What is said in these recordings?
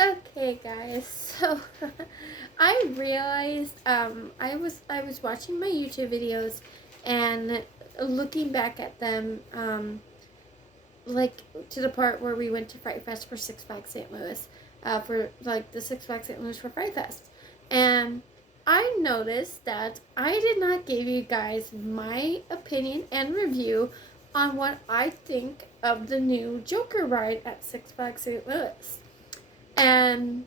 Okay, guys. So I realized I was watching my YouTube videos and looking back at them like to the part where we went to Fright Fest for Six Flags St. Louis, for like the Six Flags St. Louis for Fright Fest, and I noticed that I did not give you guys my opinion and review on what I think of the new Joker ride at Six Flags St. Louis. And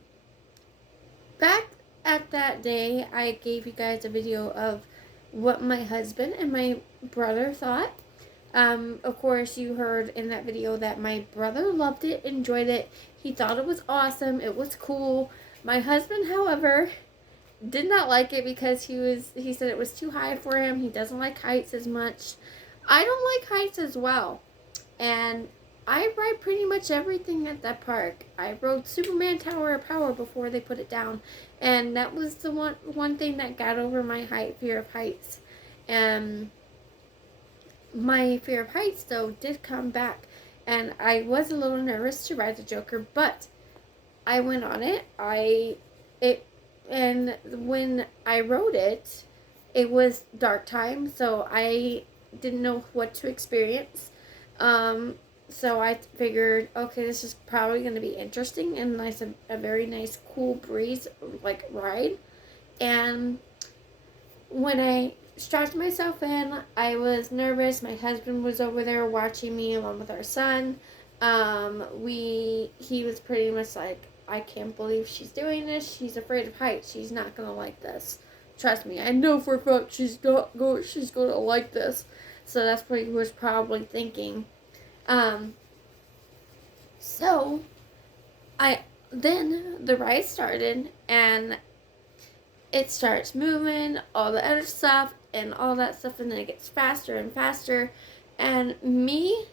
back at that day, I gave you guys a video of what my husband and my brother thought. Of course, you heard in that video that my brother loved it, enjoyed it. He thought it was awesome. It was cool. My husband, however, did not like it because he said it was too high for him. He doesn't like heights as much. I don't like heights as well. And I ride pretty much everything at that park. I rode Superman Tower of Power before they put it down, and that was the one thing that got over my fear of heights. And my fear of heights though did come back, and I was a little nervous to ride the Joker, but I went on it. And when I rode it, it was dark time, so I didn't know what to experience. So I figured, okay, this is probably going to be interesting and a very nice cool breeze like ride. And when I strapped myself in, I was nervous. My husband was over there watching me along with our son. He was pretty much like, I can't believe she's doing this. She's afraid of heights. She's not gonna like this. Trust me, I know for a fact she's gonna like this. So that's what he was probably thinking. Um, so then the ride started, and it starts moving, all the other stuff and all that stuff, and then it gets faster and faster. And me,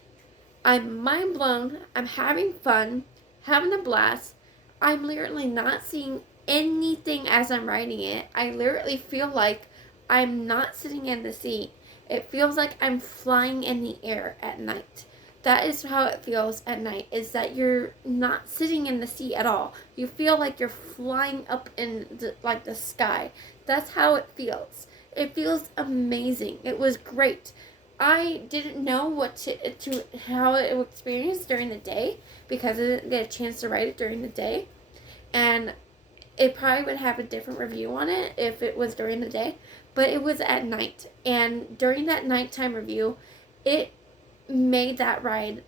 I'm mind blown. I'm having fun, having a blast. I'm literally not seeing anything as I'm riding it. I literally feel like I'm not sitting in the seat. It feels like I'm flying in the air at night. That is how it feels at night, is that you're not sitting in the seat at all. You feel like you're flying up in the sky. That's how it feels. It feels amazing. It was great. I didn't know how it would experience during the day because I didn't get a chance to ride it during the day. And it probably would have a different review on it if it was during the day. But it was at night. And during that nighttime review, it made that ride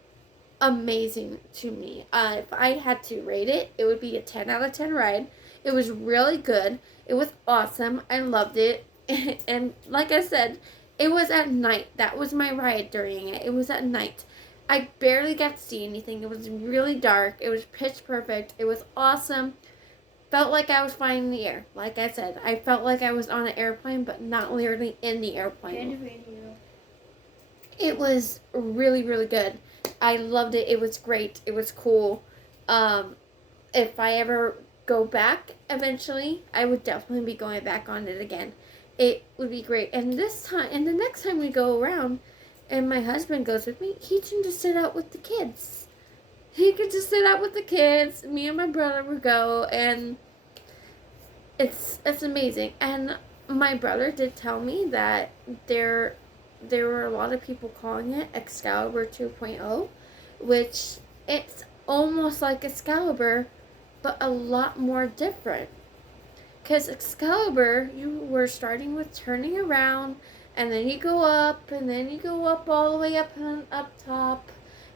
amazing to me. If I had to rate it, it would be a 10 out of 10 ride. It was really good. It was awesome. I loved it. And like I said, it was at night. That was my ride during it. It was at night. I barely got to see anything. It was really dark. It was pitch perfect. It was awesome. Felt like I was flying in the air. Like I said, I felt like I was on an airplane, but not literally in the airplane. It was really, really good. I loved it. It was great. It was cool. If I ever go back eventually, I would definitely be going back on it again. It would be great. And the next time we go around, and my husband goes with me, he can just sit out with the kids. He could just sit out with the kids. Me and my brother would go, and it's amazing. And my brother did tell me that there were a lot of people calling it Excalibur 2.0, which it's almost like Excalibur, but a lot more different. Because Excalibur, you were starting with turning around, and then you go up, and then you go up all the way up and up top,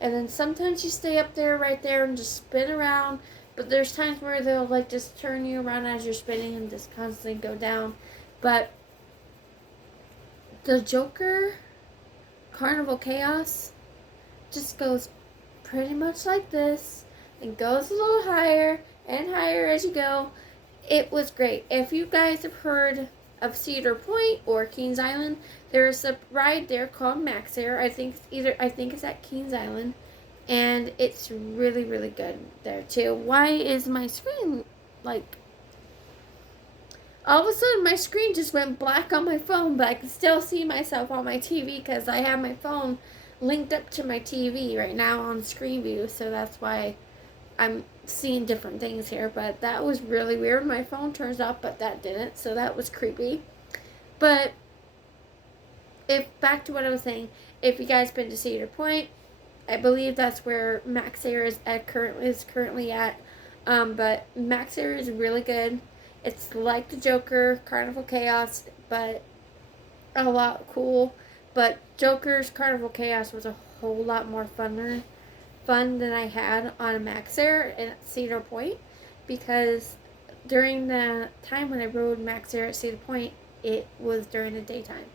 and then sometimes you stay up there, right there, and just spin around. But there's times where they'll like just turn you around as you're spinning and just constantly go down. But the Joker Carnival Chaos just goes pretty much like this and goes a little higher and higher as you go. It was great. If you guys have heard of Cedar Point or Kings Island, there's a ride there called Max Air. I think it's at Kings Island, and it's really, really good there too. Why is my screen like all of a sudden my screen just went black on my phone, but I can still see myself on my TV because I have my phone linked up to my TV right now on screen view, so that's why I'm seeing different things here, but that was really weird. My phone turns off, but that didn't, so that was creepy. But if back to what I was saying, if you guys been to Cedar Point, I believe that's where Max Air is currently at. But Max Air is really good. It's like the Joker Carnival Chaos, but a lot cool. But Joker's Carnival Chaos was a whole lot more fun than I had on Max Air at Cedar Point, because during the time when I rode Max Air at Cedar Point, it was during the daytime.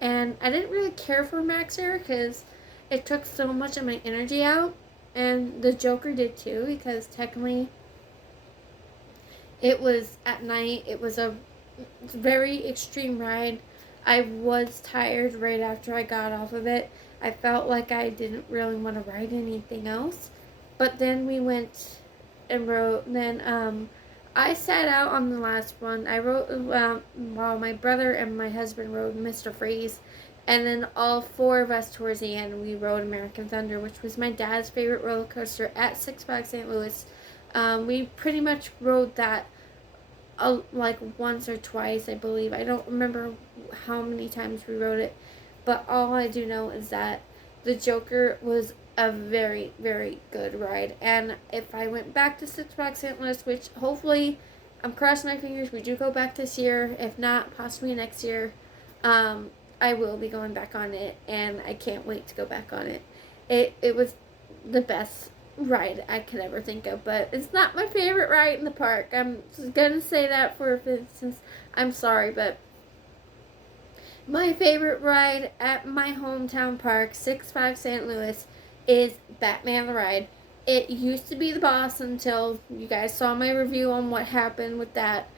And I didn't really care for Max Air because it took so much of my energy out. And the Joker did too, because technically it was at night. It was a very extreme ride. I was tired right after I got off of it. I felt like I didn't really want to ride anything else. But then we went and rode. Then I sat out on the last one. I rode while my brother and my husband rode Mr. Freeze. And then all four of us towards the end, we rode American Thunder, which was my dad's favorite roller coaster at Six Flags St. Louis. We pretty much rode that like once or twice, I believe. I don't remember how many times we rode it, but all I do know is that the Joker was a very, very good ride. And if I went back to Six Flags St. Louis, which hopefully, I'm crossing my fingers, we do go back this year. If not, possibly next year, I will be going back on it, and I can't wait to go back on it. It was the best ride I could ever think of, but it's not my favorite ride in the park. I'm gonna say that for instance. I'm sorry, but my favorite ride at my hometown park, Six Flags St. Louis, is Batman the Ride. It used to be the boss until you guys saw my review on what happened with that.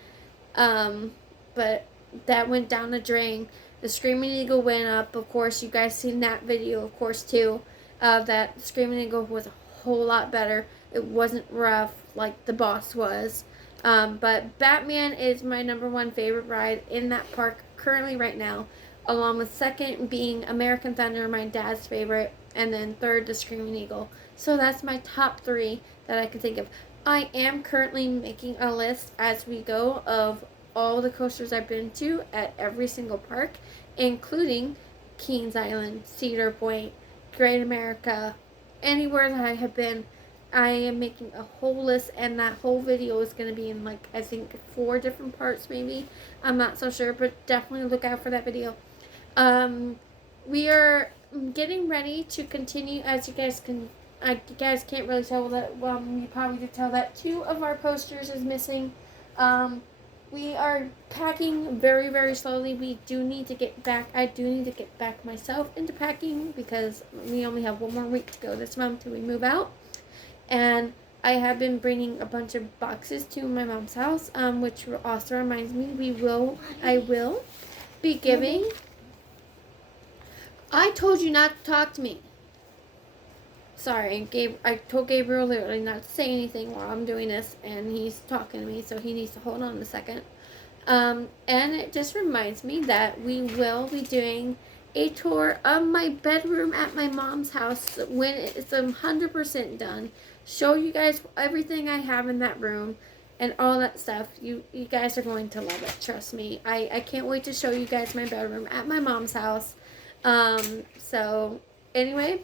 But that went down the drain. The Screaming Eagle went up. Of course, you guys seen that video, of course, too. That Screaming Eagle was a whole lot better. It wasn't rough like the boss was. But Batman is my number one favorite ride in that park currently right now, along with second being American Thunder, my dad's favorite, and then third, the Screaming Eagle. So that's my top three that I can think of. I am currently making a list as we go of all the coasters I've been to at every single park, including Kings Island, Cedar Point, Great America, anywhere that I have been. I am making a whole list, and that whole video is going to be in, like, I think 4 different parts maybe. I'm not so sure, but definitely look out for that video. We are getting ready to continue, as you guys can, you guys can't really tell that, you probably could tell that 2 of our coasters is missing. We are packing very, very slowly. We do need to get back. I do need to get back myself into packing, because we only have 1 more week to go this month till we move out. And I have been bringing a bunch of boxes to my mom's house, which also reminds me, I will be giving. I told you not to talk to me. Sorry, I told Gabriel literally not to say anything while I'm doing this, and he's talking to me, so he needs to hold on a second. And it just reminds me that we will be doing a tour of my bedroom at my mom's house when it's 100% done. Show you guys everything I have in that room and all that stuff. You guys are going to love it, trust me. I can't wait to show you guys my bedroom at my mom's house. So anyway,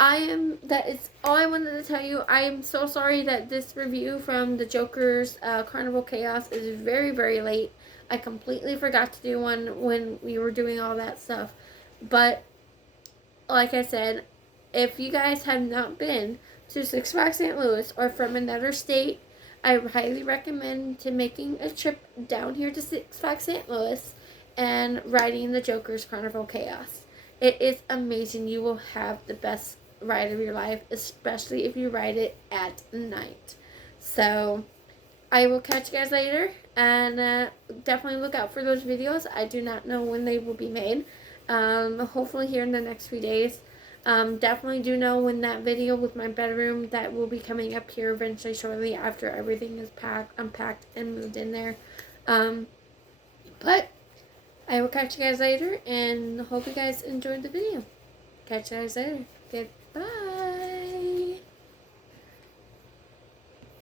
that is all I wanted to tell you. I am so sorry that this review from the Joker's Carnival Chaos is very, very late. I completely forgot to do one when we were doing all that stuff. But, like I said, if you guys have not been to Six Flags St. Louis or from another state, I highly recommend to making a trip down here to Six Flags St. Louis and riding the Joker's Carnival Chaos. It is amazing. You will have the best ride of your life, especially if you ride it at night. So I will catch you guys later, and definitely look out for those videos. I do not know when they will be made. Hopefully here in the next few days. Definitely do know when that video with my bedroom that will be coming up here eventually shortly after everything is unpacked and moved in there. But I will catch you guys later, and hope you guys enjoyed the video. Catch you guys later. Good.